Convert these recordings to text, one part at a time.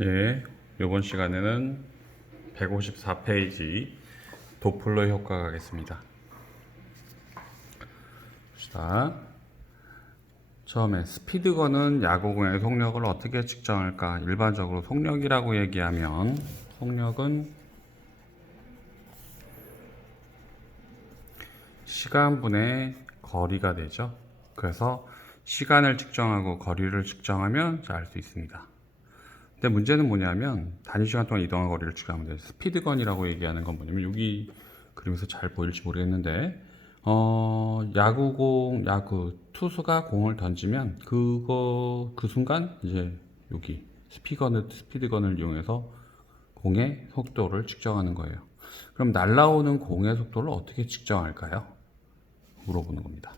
예, 이번 시간에는 154페이지 도플러 효과 가겠습니다. 봅시다. 처음에 스피드건은 야구공의 속력을 어떻게 측정할까? 일반적으로 속력이라고 얘기하면 속력은 시간분의 거리가 되죠. 그래서 시간을 측정하고 거리를 측정하면 알 수 있습니다. 근데 문제는 뭐냐면 단위 시간 동안 이동한 거리를 측정하면 돼요. 스피드건이라고 얘기하는 건 뭐냐면 여기 그림에서 잘 보일지 모르겠는데 야구 투수가 공을 던지면 그 순간 이제 여기 스피드건을 이용해서 공의 속도를 측정하는 거예요. 그럼 날아오는 공의 속도를 어떻게 측정할까요? 물어보는 겁니다.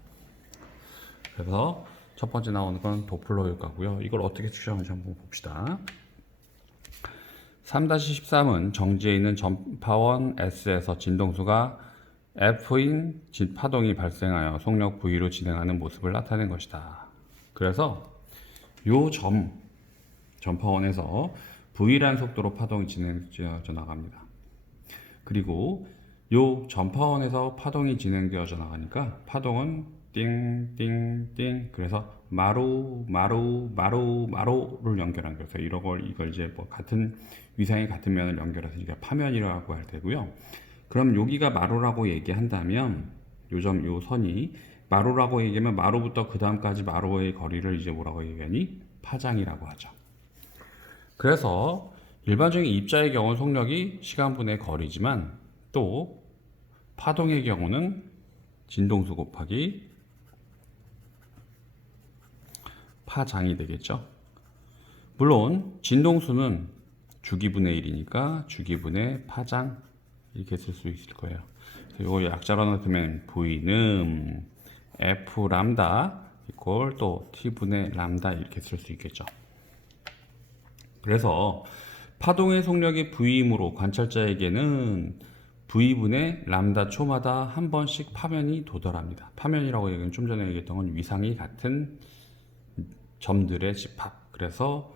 그래서 첫 번째 나오는 건 도플러 효과고요. 이걸 어떻게 측정하는지 한번 봅시다. 3-13은 정지에 있는 전파원 S에서 진동수가 F인 파동이 발생하여 속력 V로 진행하는 모습을 나타낸 것이다. 그래서 요 전파원에서 V라는 속도로 파동이 진행되어져 나갑니다. 그리고 요 전파원에서 파동이 진행되어져 나가니까 파동은 띵띵띵 그래서 마루를 연결한 거예요. 그래서 이걸 이제 뭐 같은 위상이 같은 면을 연결해서 이게 파면이라고 할 테고요. 그럼 여기가 마루라고 얘기한다면 요 선이 마루라고 얘기하면 마루부터 그 다음까지 마루의 거리를 이제 뭐라고 얘기하니? 파장이라고 하죠. 그래서 일반적인 입자의 경우 속력이 시간분의 거리지만 또 파동의 경우는 진동수 곱하기 파장이 되겠죠. 물론 진동수는 주기분의 1이니까 주기분의 파장 이렇게 쓸 수 있을 거예요. 이거 약자로 나타내면 V는 F 람다 이꼴 또 T분의 람다 이렇게 쓸 수 있겠죠. 그래서 파동의 속력이 V이므로 관찰자에게는 V분의 람다 초마다 한 번씩 파면이 도달합니다. 파면이라고 얘기하면 좀 전에 얘기했던 건 위상이 같은 점들의 집합. 그래서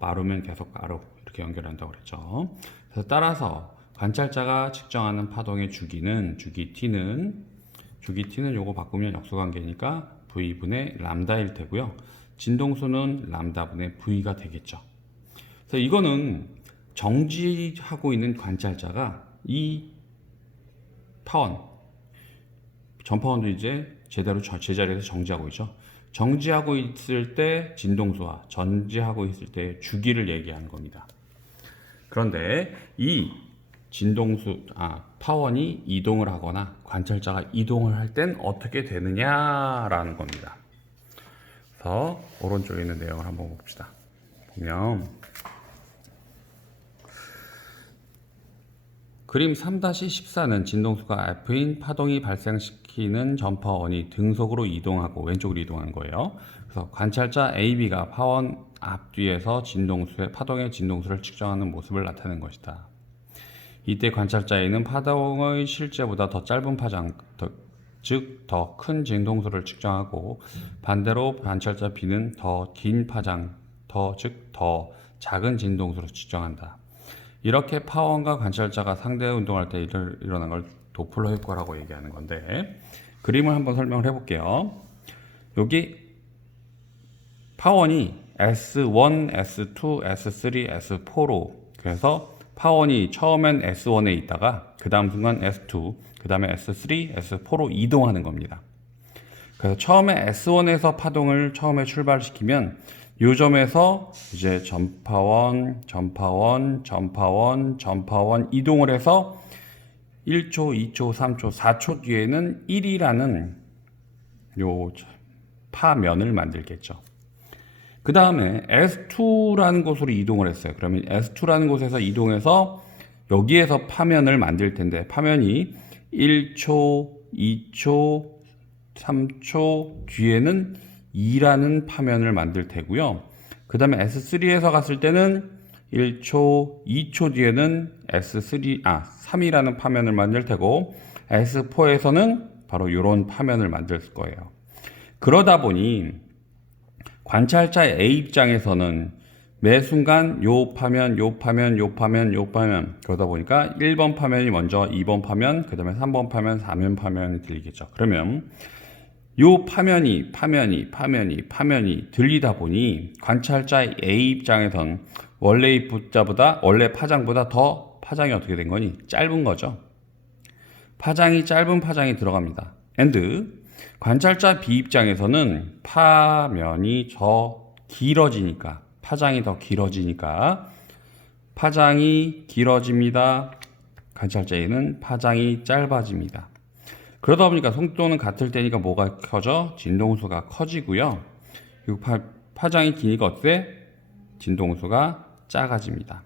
마루면 계속 마루 이렇게 연결한다고 그랬죠. 그래서 따라서 관찰자가 측정하는 파동의 주기 T는 요거 바꾸면 역수관계니까 V분의 람다일 테고요. 진동수는 람다분의 V가 되겠죠. 그래서 이거는 정지하고 있는 관찰자가 이 전파원도 이제 제대로 제자리에서 정지하고 있죠. 정지하고 있을 때 진동수와 전지하고 있을 때 주기를 얘기하는 겁니다. 그런데 이 파원이 이동을 하거나 관찰자가 이동을 할 땐 어떻게 되느냐라는 겁니다. 그래서 오른쪽에 있는 내용을 한번 봅시다. 보면 그림 3-14는 진동수가 F인 파동이 발생시키는 전파원이 등속으로 이동하고 왼쪽으로 이동하는 거예요. 그래서 관찰자 AB가 파원 앞뒤에서 파동의 진동수를 측정하는 모습을 나타내는 것이다. 이때 관찰자 A는 파동의 실제보다 더 짧은 파장, 즉 더 큰 진동수를 측정하고 반대로 관찰자 B는 더 긴 파장, 더 작은 진동수를 측정한다. 이렇게 파원과 관찰자가 상대 운동할 때 일어난 걸 도플러 효과라고 얘기하는 건데 그림을 한번 설명을 해볼게요. 여기 파원이 S1, S2, S3, S4로 그래서 파원이 처음엔 S1에 있다가 그 다음 순간 S2, 그 다음에 S3, S4로 이동하는 겁니다. 그래서 처음에 S1에서 파동을 처음에 출발시키면 요 점에서 이제 전파원 이동을 해서 1초, 2초, 3초, 4초 뒤에는 1이라는 요 파면을 만들겠죠. 그 다음에 S2라는 곳으로 이동을 했어요. 그러면 S2라는 곳에서 이동해서 여기에서 파면을 만들 텐데 파면이 1초, 2초, 3초 뒤에는 2라는 파면을 만들 테고요. 그 다음에 S3에서 갔을 때는 1초, 2초 뒤에는 3이라는 파면을 만들 테고 S4에서는 바로 이런 파면을 만들 거예요. 그러다 보니 관찰자 A 입장에서는 매 순간 요 파면, 요 파면, 요 파면, 요 파면. 그러다 보니까 1번 파면이 먼저 2번 파면, 그 다음에 3번 파면, 4번 파면이 들리겠죠. 그러면 요 파면이 들리다 보니 관찰자 A 입장에선 원래 파장보다 더 파장이 어떻게 된 거니? 짧은 거죠. 짧은 파장이 들어갑니다. and 관찰자 B 입장에서는 파면이 더 길어지니까 파장이 더 길어지니까 파장이 길어집니다. 관찰자 A는 파장이 짧아집니다. 그러다 보니까 속도는 같을 때니까 뭐가 커져? 진동수가 커지고요. 그리고 파장이 기니까 어때? 진동수가 작아집니다.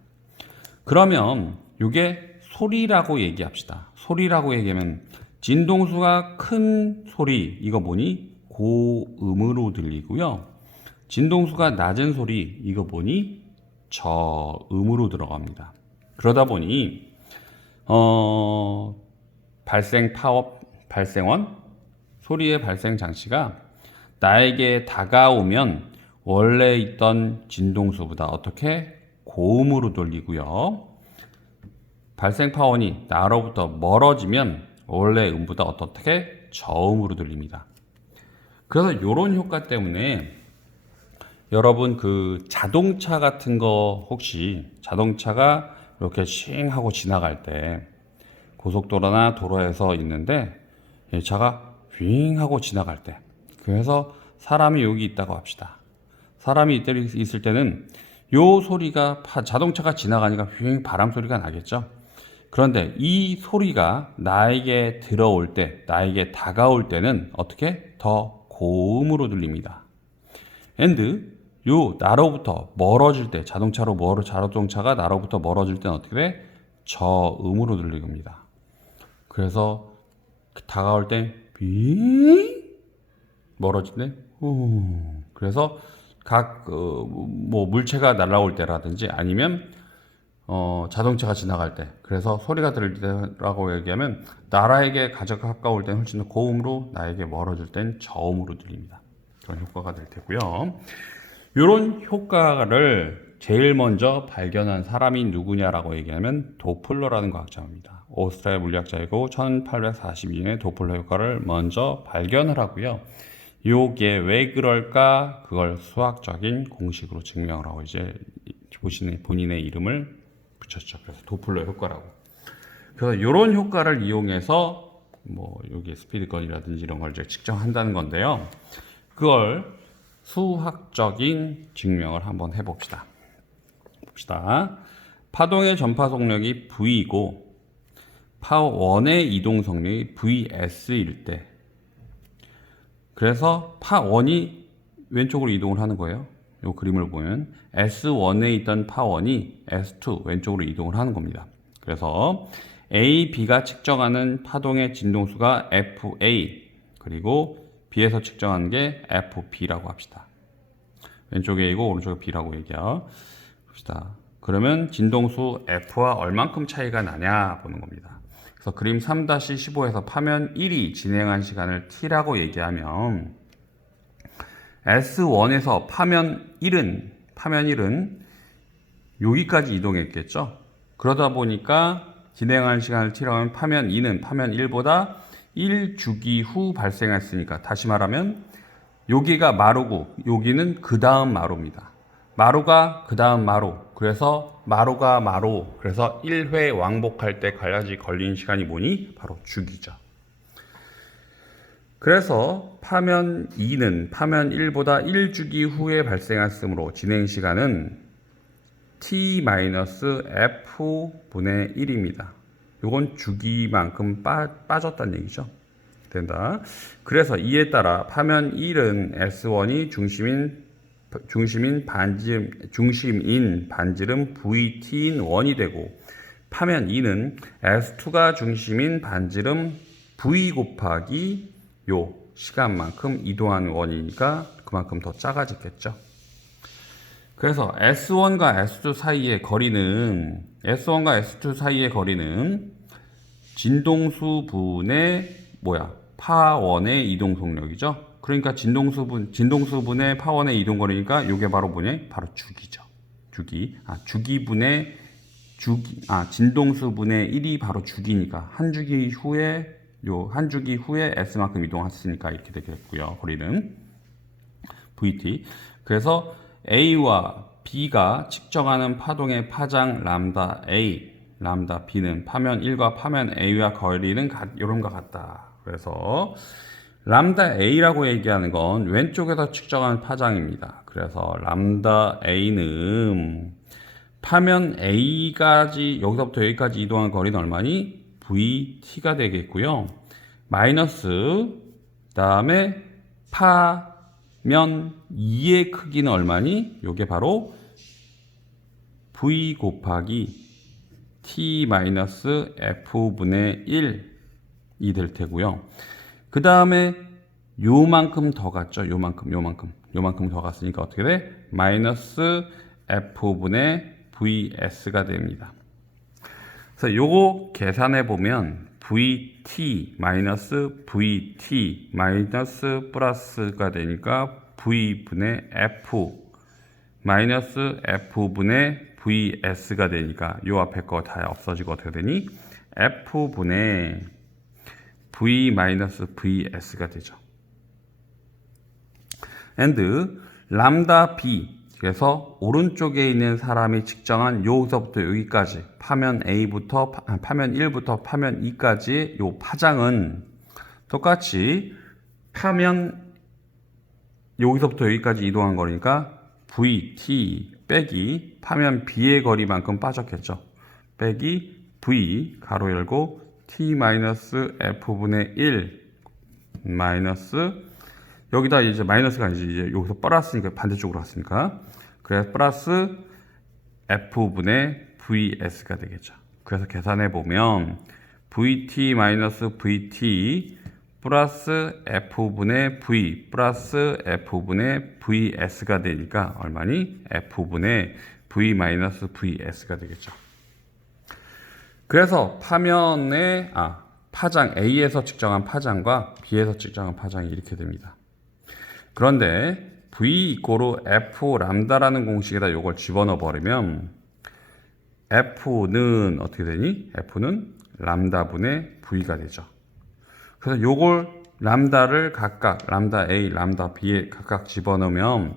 그러면 이게 소리라고 얘기합시다. 소리라고 얘기하면 진동수가 큰 소리 이거 뭐니? 고음으로 들리고요. 진동수가 낮은 소리 이거 뭐니? 저음으로 들어갑니다. 그러다 보니 발생원 소리의 발생 장치가 나에게 다가오면 원래 있던 진동수보다 어떻게 고음으로 들리고요. 발생 파원이 나로부터 멀어지면 원래 음보다 어떻게 저음으로 들립니다. 그래서 이런 효과 때문에 여러분 그 자동차 같은 거 혹시 자동차가 이렇게 싱 하고 지나갈 때 고속도로나 도로에서 있는데 차가 윙 하고 지나갈 때 그래서 사람이 여기 있다고 합시다. 사람이 있을 때는 요 소리가 자동차가 지나가니까 윙 바람 소리가 나겠죠. 그런데 이 소리가 나에게 들어올 때 나에게 다가올 때는 어떻게 더 고음으로 들립니다. and 요 나로부터 멀어질 때 자동차가 나로부터 멀어질 때는 어떻게 돼? 저음으로 들립니다. 그래서 다가올 때 빙 멀어질 때 그래서 각 물체가 날아올 때라든지 아니면 자동차가 지나갈 때 그래서 소리가 들릴 때라고 얘기하면 나에게 가까울 때는 훨씬 더 고음으로 나에게 멀어질 땐 저음으로 들립니다. 그런 효과가 될 테고요. 이런 효과를 제일 먼저 발견한 사람이 누구냐라고 얘기하면 도플러라는 과학자입니다. 오스트리아 물리학자이고 1842년에 도플러 효과를 먼저 발견을 하고요. 이게 왜 그럴까? 그걸 수학적인 공식으로 증명을 하고 이제 본인의 이름을 붙였죠. 그래서 도플러 효과라고. 그래서 이런 효과를 이용해서 여기 스피드건이라든지 이런 걸 이제 측정한다는 건데요. 그걸 수학적인 증명을 한번 해봅시다. 파동의 전파 속력이 V이고 파원의 이동 속력이 VS일 때 그래서 파원이 왼쪽으로 이동을 하는 거예요. 이 그림을 보면 S1에 있던 파원이 S2 왼쪽으로 이동을 하는 겁니다. 그래서 A, B가 측정하는 파동의 진동수가 FA 그리고 B에서 측정한 게 FB라고 합시다. 왼쪽에 A고 오른쪽에 B라고 얘기해요. 봅시다. 그러면 진동수 F와 얼만큼 차이가 나냐 보는 겁니다. 그래서 그림 3-15에서 파면 1이 진행한 시간을 T라고 얘기하면 S1에서 파면 1은 여기까지 이동했겠죠. 그러다 보니까 진행한 시간을 T라고 하면 파면 2는 파면 1보다 1주기 후 발생했으니까 다시 말하면 여기가 마루고 여기는 그 다음 마루입니다. 마루가 그 다음 마루 그래서 마루가 마루 그래서 1회 왕복할 때까지 걸린 시간이 뭐니? 바로 주기죠. 그래서 파면 2는 파면 1보다 1주기 후에 발생했으므로 진행 시간은 t-f분의 1입니다. 이건 주기만큼 빠졌다는 얘기죠. 된다. 그래서 이에 따라 파면 1은 S1이 중심인 반지름 VT인 원이 되고 파면 2는 S2가 중심인 반지름 V 곱하기 요 시간만큼 이동한 원이니까 그만큼 더 작아지겠죠. 그래서 S1과 S2 사이의 거리는 진동수분의 파원의 이동 속력이죠. 그러니까 진동수분의 파원의 이동 거리니까 이게 바로 뭐냐? 바로 주기죠. 주기분의 진동수분의 1이 바로 주기니까 한 주기 후에 S만큼 이동했으니까 이렇게 되겠고요. 거리는 VT. 그래서 A와 B가 측정하는 파동의 파장 람다 A, 람다 B는 파면 1과 파면 A와 거리는 이런과 같다. 그래서 람다 A라고 얘기하는 건 왼쪽에서 측정한 파장입니다. 그래서 람다 A는 파면 A까지 여기서부터 여기까지 이동한 거리는 얼마니? VT가 되겠고요. 마이너스 그다음에 파면 2의 크기는 얼마니? 요게 바로 V 곱하기 T 마이너스 F분의 1이 될 테고요. 그 다음에 요만큼 더 갔죠. 요만큼 더 갔으니까 어떻게 돼? 마이너스 F분의 VS가 됩니다. 그래서 요거 계산해 보면 VT 마이너스 VT 마이너스 플러스가 되니까 V분의 F 마이너스 F분의 VS가 되니까 요 앞에 거 다 없어지고 어떻게 되니? F분의 V 마이너스 VS가 되죠. and 람다 B 그래서 오른쪽에 있는 사람이 측정한 여기서부터 여기까지 파면 1부터 파면 2까지 요 파장은 똑같이 파면 여기서부터 여기까지 이동한 거니까 VT 빼기 파면 B의 거리만큼 빠졌겠죠. 빼기 V 가로 열고 T 마이너스 F분의 1 마이너스 여기다 이제 마이너스가 이제 여기서 플러스니까 반대쪽으로 갔으니까 그래서 플러스 F분의 VS가 되겠죠. 그래서 계산해 보면 VT 마이너스 VT 플러스 F분의 V 플러스 F분의 VS가 되니까 얼마니? F분의 V 마이너스 VS가 되겠죠. 그래서 파면의 파장 A에서 측정한 파장과 B에서 측정한 파장이 이렇게 됩니다. 그런데 V 이꼬르 F 람다라는 공식에다 이걸 집어넣어 버리면 F는 어떻게 되니? F는 람다분의 V가 되죠. 그래서 요걸 람다를 각각 람다 A, 람다 B에 각각 집어넣으면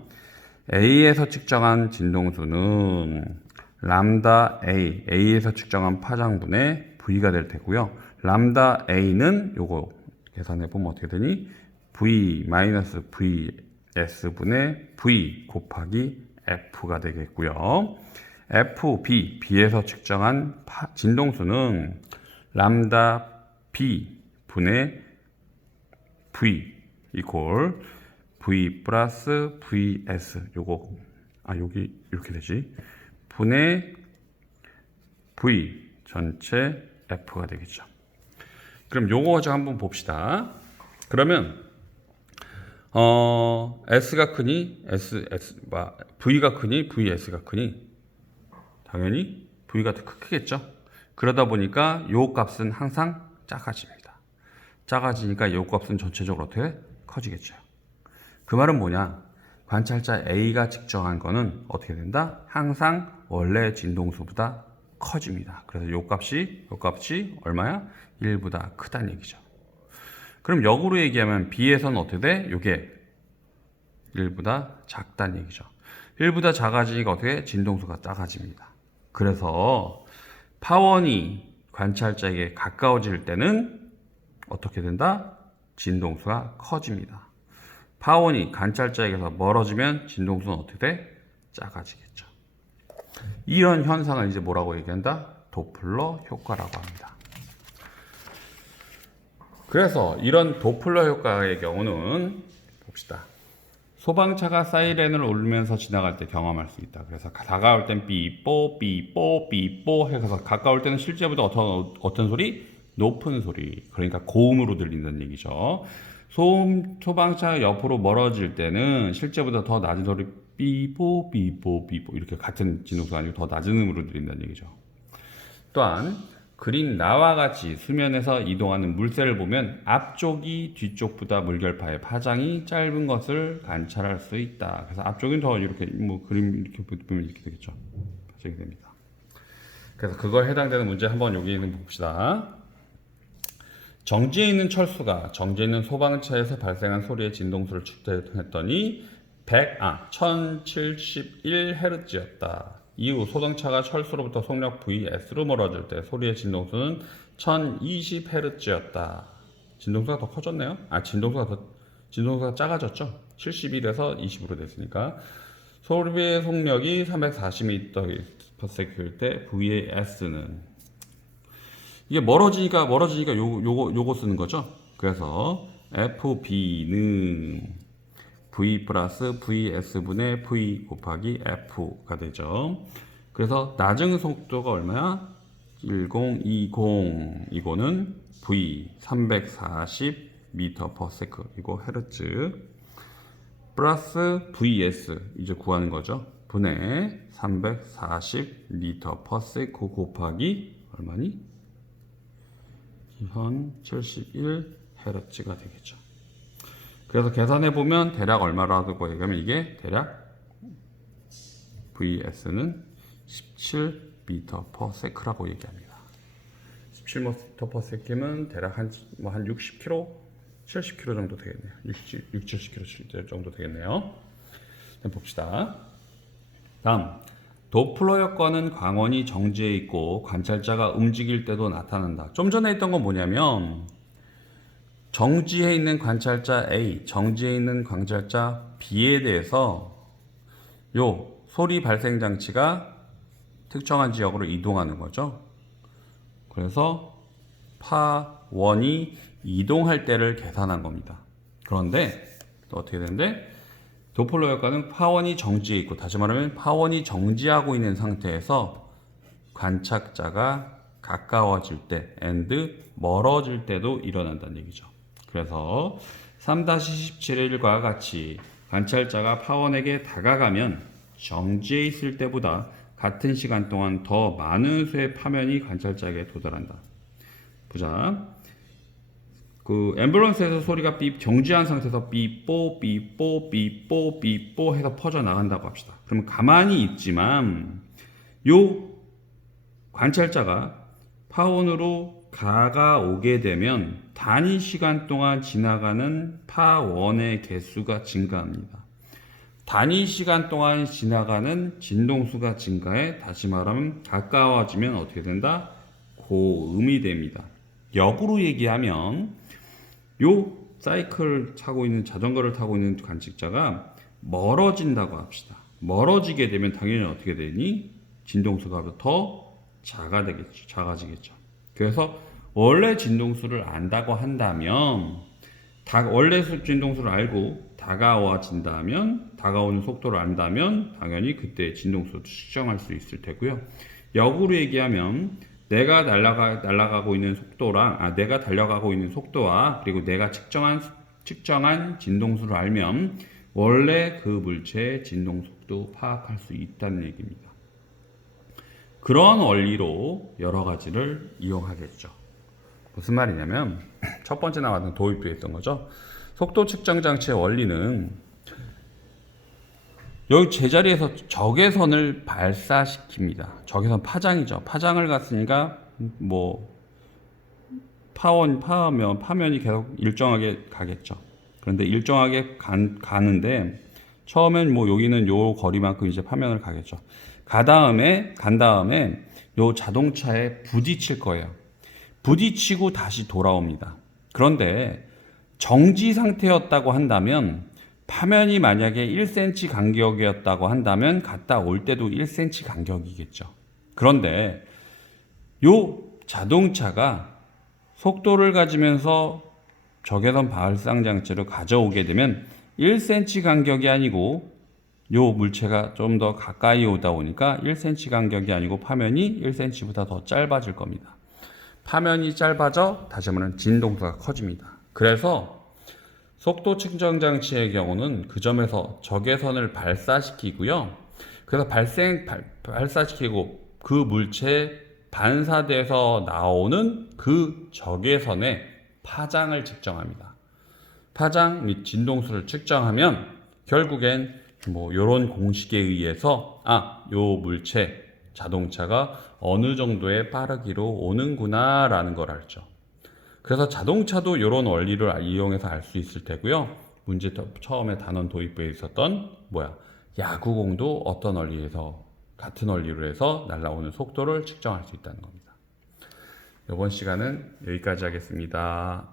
A에서 측정한 진동수는 람다 A, A에서 측정한 파장분의 V가 될 테고요. 람다 A는 요거 계산해 보면 어떻게 되니? V 마이너스 VS분의 V 곱하기 F가 되겠고요. FB, B에서 측정한 진동수는 람다 B 분의 V 이퀄 V 플러스 VS 요거 여기 이렇게 되지 분의 V 전체 F가 되겠죠. 그럼 요거 좀 한번 봅시다. 그러면 S가 크니 V가 크니 VS가 크니 당연히 V가 더 크겠죠. 그러다 보니까 요 값은 항상 작아집니다. 작아지니까 요 값은 전체적으로 어떻게 커지겠죠. 그 말은 뭐냐? 관찰자 A가 측정한 거는 어떻게 된다? 항상 원래 진동수보다 커집니다. 그래서 요 값이 얼마야? 1보다 크다는 얘기죠. 그럼 역으로 얘기하면 B에서는 어떻게 돼? 요게 1보다 작다는 얘기죠. 1보다 작아지니까 어떻게? 진동수가 작아집니다. 그래서 파원이 관찰자에게 가까워질 때는 어떻게 된다? 진동수가 커집니다. 파원이 관찰자에게서 멀어지면 진동수는 어떻게 돼? 작아지겠죠. 이런 현상을 이제 뭐라고 얘기한다? 도플러 효과라고 합니다. 그래서 이런 도플러 효과의 경우는 봅시다. 소방차가 사이렌을 울리면서 지나갈 때 경험할 수 있다. 그래서 다가올 땐 삐뽀 삐뽀 삐뽀 해서 가까울 때는 실제보다 어떤 소리? 높은 소리. 그러니까 고음으로 들린다는 얘기죠. 소방차 옆으로 멀어질 때는 실제보다 더 낮은 소리 삐뽀 삐뽀 삐뽀 이렇게 같은 진동수가 아니고 더 낮은 음으로 들린다는 얘기죠. 또한 그린 나와 같이 수면에서 이동하는 물새를 보면 앞쪽이 뒤쪽보다 물결파의 파장이 짧은 것을 관찰할 수 있다. 그래서 앞쪽은 더 이렇게 뭐 그림 이렇게 보면 이렇게 되겠죠. 파장이 됩니다. 그래서 그거에 해당되는 문제 한번 여기는 봅시다. 정지해 있는 철수가 정지해 있는 소방차에서 발생한 소리의 진동수를 측정했더니 1071Hz였다. 이후 소방차가 철수로부터 속력 VS로 멀어질 때 소리의 진동수는 1020Hz였다. 진동수가 더 커졌네요. 진동수가 작아졌죠. 71에서 20으로 됐으니까. 소리의 속력이 340m/s일 때 VS는 이게 멀어지니까 요거 쓰는 거죠. 그래서 FB는 V 플러스 VS분의 V 곱하기 F가 되죠. 그래서 낮은 속도가 얼마야? 1020. 이거는 V 340m/s. 이거 헤르츠. 플러스 VS. 이제 구하는 거죠. 분의 340m/s 곱하기 얼마니? 71Hz가 되겠죠. 그래서 계산해 보면 대략 얼마라고 얘기하면 이게 대략 VS는 17m/s라고 얘기합니다. 17m/s면 대략 한 60km, 70km 정도 되겠네요. 70km 정도 되겠네요. 봅시다. 다음, 도플러 여건은 광원이 정지해 있고 관찰자가 움직일 때도 나타난다. 좀 전에 했던 건 뭐냐면 정지해 있는 관찰자 A, 정지해 있는 관찰자 B에 대해서 요 소리 발생 장치가 특정한 지역으로 이동하는 거죠. 그래서 파원이 이동할 때를 계산한 겁니다. 그런데 또 어떻게 되는데 도플러 효과는 파원이 정지해 있고, 다시 말하면 파원이 정지하고 있는 상태에서 관찰자가 가까워질 때 and 멀어질 때도 일어난다는 얘기죠. 그래서 3-17일과 같이 관찰자가 파원에게 다가가면 정지해 있을 때보다 같은 시간 동안 더 많은 수의 파면이 관찰자에게 도달한다. 보자. 그 앰뷸런스에서 소리가 정지한 상태에서 삐뽀 해서 퍼져 나간다고 합시다. 그러면 가만히 있지만 요 관찰자가 파원으로 다가오게 되면 단위 시간 동안 지나가는 파원의 개수가 증가합니다. 단위 시간 동안 지나가는 진동수가 증가해, 다시 말하면 가까워지면 어떻게 된다? 고음이 됩니다. 역으로 얘기하면 요 사이클 타고 있는, 자전거를 타고 있는 관측자가 멀어진다고 합시다. 멀어지게 되면 당연히 어떻게 되니? 진동수가 더 작아지겠죠. 그래서 원래 진동수를 안다고 한다면, 원래 진동수를 알고 다가와진다면, 다가오는 속도를 안다면 당연히 그때 진동수를 측정할 수 있을 테고요. 역으로 얘기하면 내가 날아가고 있는 속도랑, 내가 달려가고 있는 속도와 그리고 내가 측정한 진동수를 알면 원래 그 물체의 진동속도 파악할 수 있다는 얘기입니다. 그런 원리로 여러 가지를 이용하겠죠. 무슨 말이냐면 첫 번째 나왔던 도입부에 했던 거죠. 속도 측정 장치의 원리는 여기 제자리에서 적외선을 발사시킵니다. 적외선 파장이죠. 파장을 갔으니까 뭐 파면이 계속 일정하게 가겠죠. 그런데 일정하게 가는데 처음엔 뭐 여기는 요 거리만큼 이제 파면을 가겠죠. 간 다음에 요 자동차에 부딪힐 거예요. 부딪히고 다시 돌아옵니다. 그런데 정지 상태였다고 한다면, 파면이 만약에 1cm 간격이었다고 한다면 갔다 올 때도 1cm 간격이겠죠. 그런데 요 자동차가 속도를 가지면서 적외선 발상 장치를 가져오게 되면 1cm 간격이 아니고 요 물체가 좀 더 가까이 오다 보니까 1cm 간격이 아니고 파면이 1cm보다 더 짧아질 겁니다. 파면이 짧아져, 다시 말하면 진동수가 커집니다. 그래서 속도 측정 장치의 경우는 그 점에서 적외선을 발사시키고요. 그래서 발사시키고 그 물체의 반사돼서 나오는 그 적외선의 파장을 측정합니다. 파장 및 진동수를 측정하면 결국엔 뭐 요런 공식에 의해서 요 물체 자동차가 어느 정도의 빠르기로 오는구나 라는 걸 알죠. 그래서 자동차도 이런 원리를 이용해서 알 수 있을 테고요. 문제 처음에 단원 도입부에 있었던 야구공도 어떤 원리에서 같은 원리로 해서 날아오는 속도를 측정할 수 있다는 겁니다. 이번 시간은 여기까지 하겠습니다.